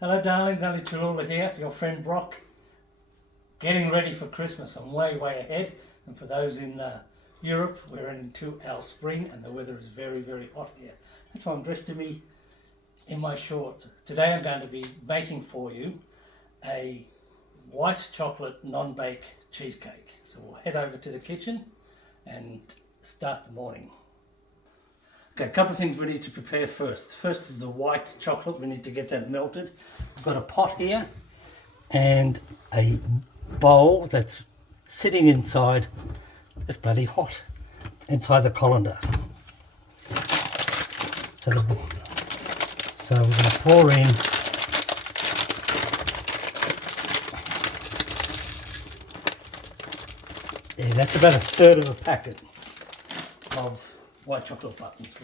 Hello darlings, Aunty Tullula here, your friend Brock. Getting ready for Christmas. I'm way ahead. And for those in Europe, we're into our spring and the weather is very hot here. That's why I'm dressed in my shorts. Today I'm going to be making for you a white chocolate non-bake cheesecake. So we'll head over to the kitchen and start the morning. Okay, a couple of things we need to prepare first. First is the white chocolate. We need to get that melted. I've got a pot here and a bowl that's sitting inside, it's bloody hot, inside the colander. So we're going to pour in that's about 1/3 of a packet of white chocolate buttons.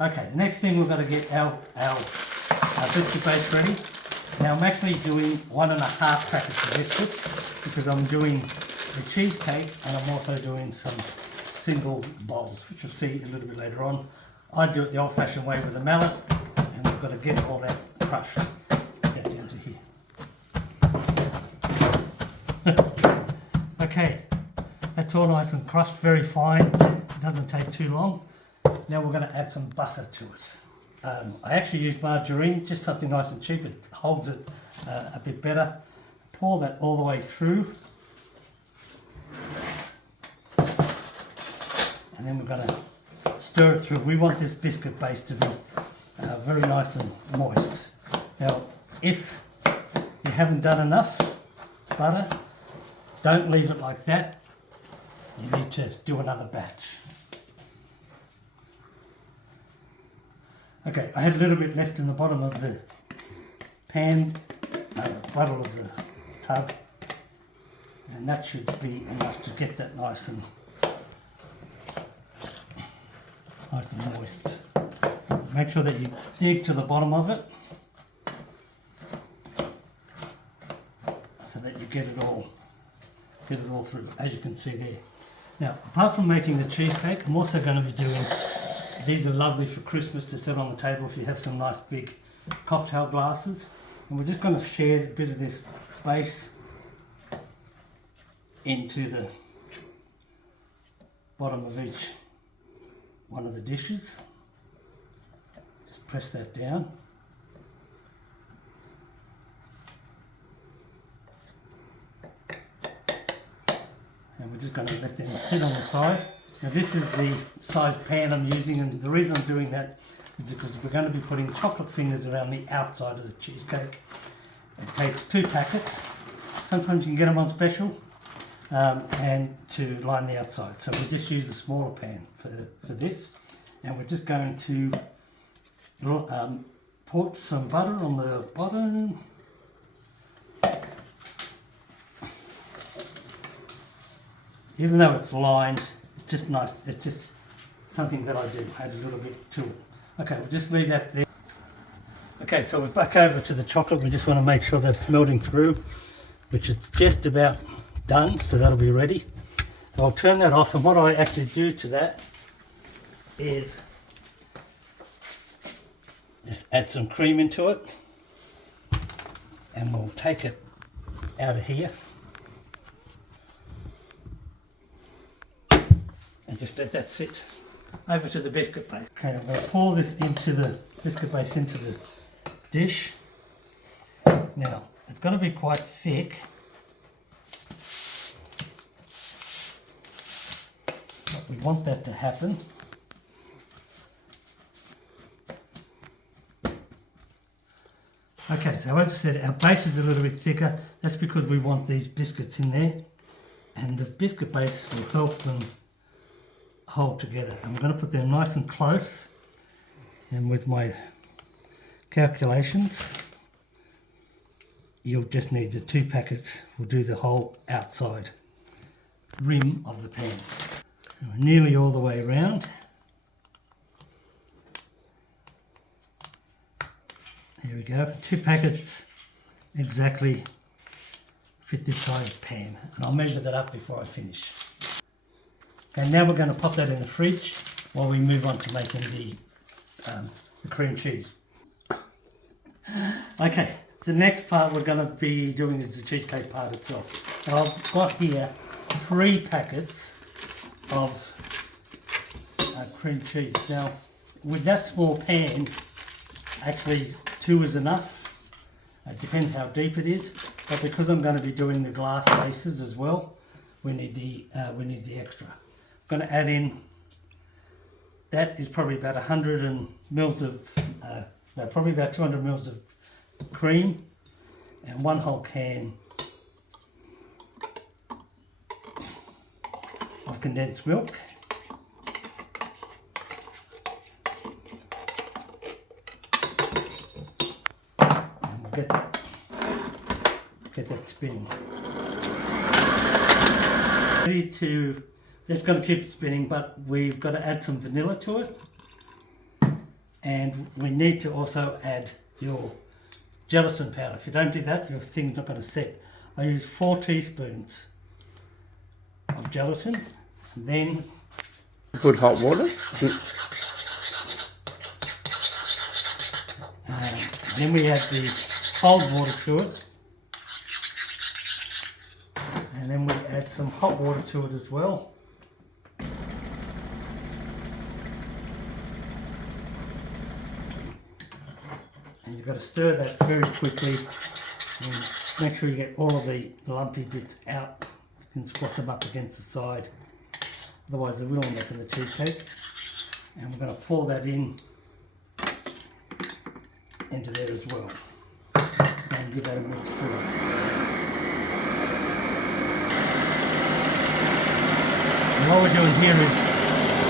Okay, the next thing we're going to get our biscuit base ready. Now I'm actually doing 1.5 packets of biscuits because I'm doing the cheesecake and I'm also doing some single bowls, which you'll see a little bit later on. I do it the old-fashioned way with a mallet, and we've got to get all that crushed down to here. Okay, that's all nice and crushed, very fine. It doesn't take too long. Now we're going to add some butter to it. I actually use margarine, just something nice and cheap. It holds it a bit better. Pour that all the way through. And then we're going to stir it through. We want this biscuit base to be very nice and moist. Now, if you haven't done enough butter, don't leave it like that. You need to do another batch. Okay, I had a little bit left in the bottom of the pan, bottle of the tub, and that should be enough to get that nice and moist. Make sure that you dig to the bottom of it so that you get it all through, as you can see there. Now, apart from making the cheesecake, I'm also going to be doing, these are lovely for Christmas to set on the table if you have some nice big cocktail glasses. And we're just going to share a bit of this base into the bottom of each one of the dishes. Just press that down. And we're just going to let them sit on the side. Now this is the size pan I'm using, and the reason I'm doing that is because we're going to be putting chocolate fingers around the outside of the cheesecake. It takes 2 packets. Sometimes you can get them on special, and to line the outside. So we just use the smaller pan for this, and we're just going to put some butter on the bottom. Even though it's lined, it's just nice. It's just something that I do, add a little bit to it. Okay, we'll just leave that there. Okay, so we're back over to the chocolate. We just want to make sure that it's melting through, which it's just about done, so that'll be ready. I'll turn that off, and what I actually do to that is just add some cream into it, and we'll take it out of here and just let that sit. Over to the biscuit base. Okay, I'm going to pour this into the biscuit base into the dish. Now, it's going to be quite thick. But we want that to happen. Okay, so as I said, our base is a little bit thicker. That's because we want these biscuits in there, and the biscuit base will help them hold together. I'm going to put them nice and close, and with my calculations, you'll just need the 2 packets. Will do the whole outside rim of the pan. We're nearly all the way around. Here we go, 2 packets exactly fit this size pan, and I'll measure that up before I finish. Okay, now we're going to pop that in the fridge while we move on to making the cream cheese. Okay, the next part we're going to be doing is the cheesecake part itself. Now I've got here 3 packets of cream cheese. Now, with that small pan, actually 2 is enough. It depends how deep it is, but because I'm going to be doing the glass bases as well, we need the extra. I'm going to add in. That is probably about 100 mils of, probably about 200 mils of cream, and 1 whole can of condensed milk. Get that spinning. Ready to, that's going to keep it spinning, but we've got to add some vanilla to it, and we need to also add your gelatin powder. If you don't do that, your thing's not going to set. I use 4 teaspoons of gelatin, and then put hot water. Then we add the cold water to it, and then we add some hot water to it as well. And you've got to stir that very quickly and make sure you get all of the lumpy bits out. You can squash them up against the side, otherwise they will end up in the cheesecake. And we're going to pour that into there as well. And give that a mix through. And what we're doing here is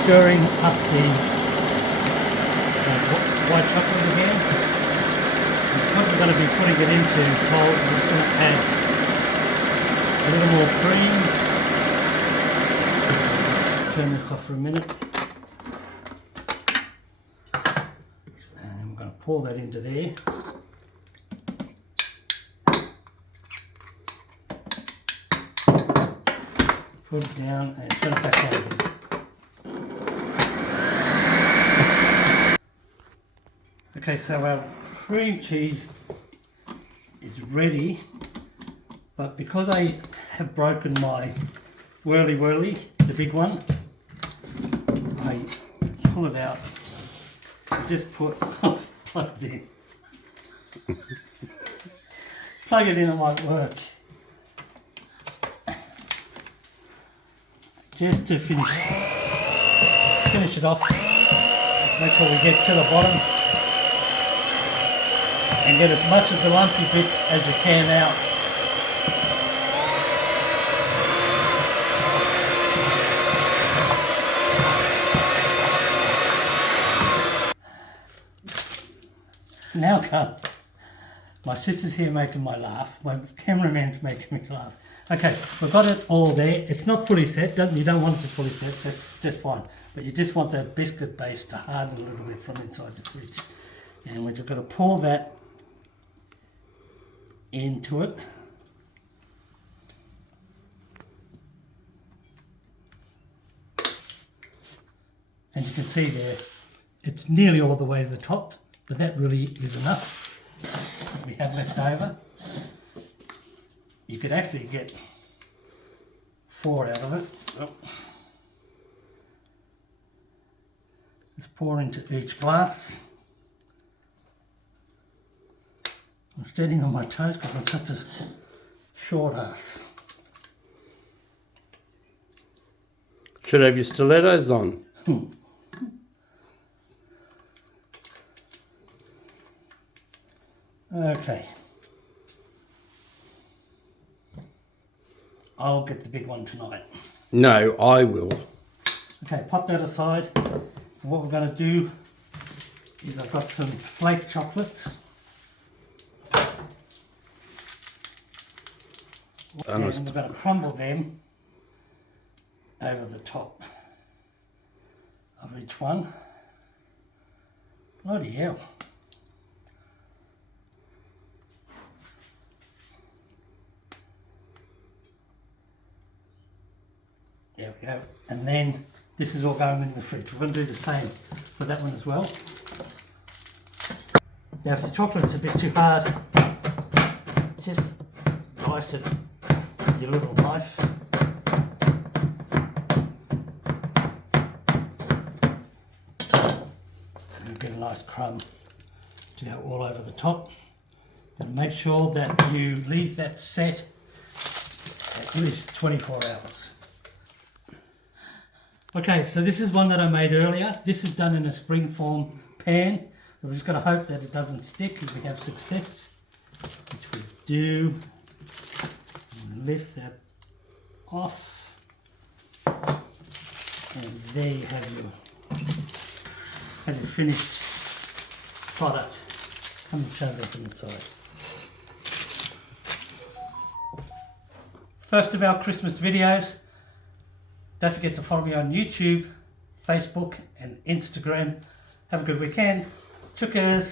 stirring up the white chocolate again. Because we're going to be putting it into cold, we're just going to add a little more cream. Turn this off for a minute. And then we're going to pour that into there. Put it down and turn it back out again. Okay, so our cream cheese is ready, but because I have broken my whirly, the big one, I pull it out and just plug it in. Plug it in, it might work. Just to finish it off, make sure we get to the bottom and get as much of the lumpy bits as you can out. Now come. My sister's here making my laugh. My cameraman's making me laugh. Okay, we've got it all there. It's not fully set. You don't want it to fully set. That's just fine. But you just want that biscuit base to harden a little bit from inside the fridge. And we're just going to pour that into it. And you can see there, it's nearly all the way to the top, but that really is enough. We have left over. You could actually get 4 out of it. Oh. Just pour into each glass. I'm standing on my toes because I'm such a short ass. Should have your stilettos on. Okay. I'll get the big one tonight. No, I will. Okay, pop that aside. And what we're going to do is I've got some flake chocolates. And we're going to crumble them over the top of each one. Bloody hell. There we go. And then this is all going into the fridge. We're going to do the same for that one as well. Now if the chocolate's a bit too hard, just dice it with your little knife. And you'll get a nice crumb to go all over the top. And make sure that you leave that set at least 24 hours. Okay, so this is one that I made earlier. This is done in a springform pan. We've just got to hope that it doesn't stick if we have success, which we do. And lift that off. And there you have your finished product. Come and show it inside. First of our Christmas videos. Don't forget to follow me on YouTube, Facebook and Instagram. Have a good weekend. Chuckers!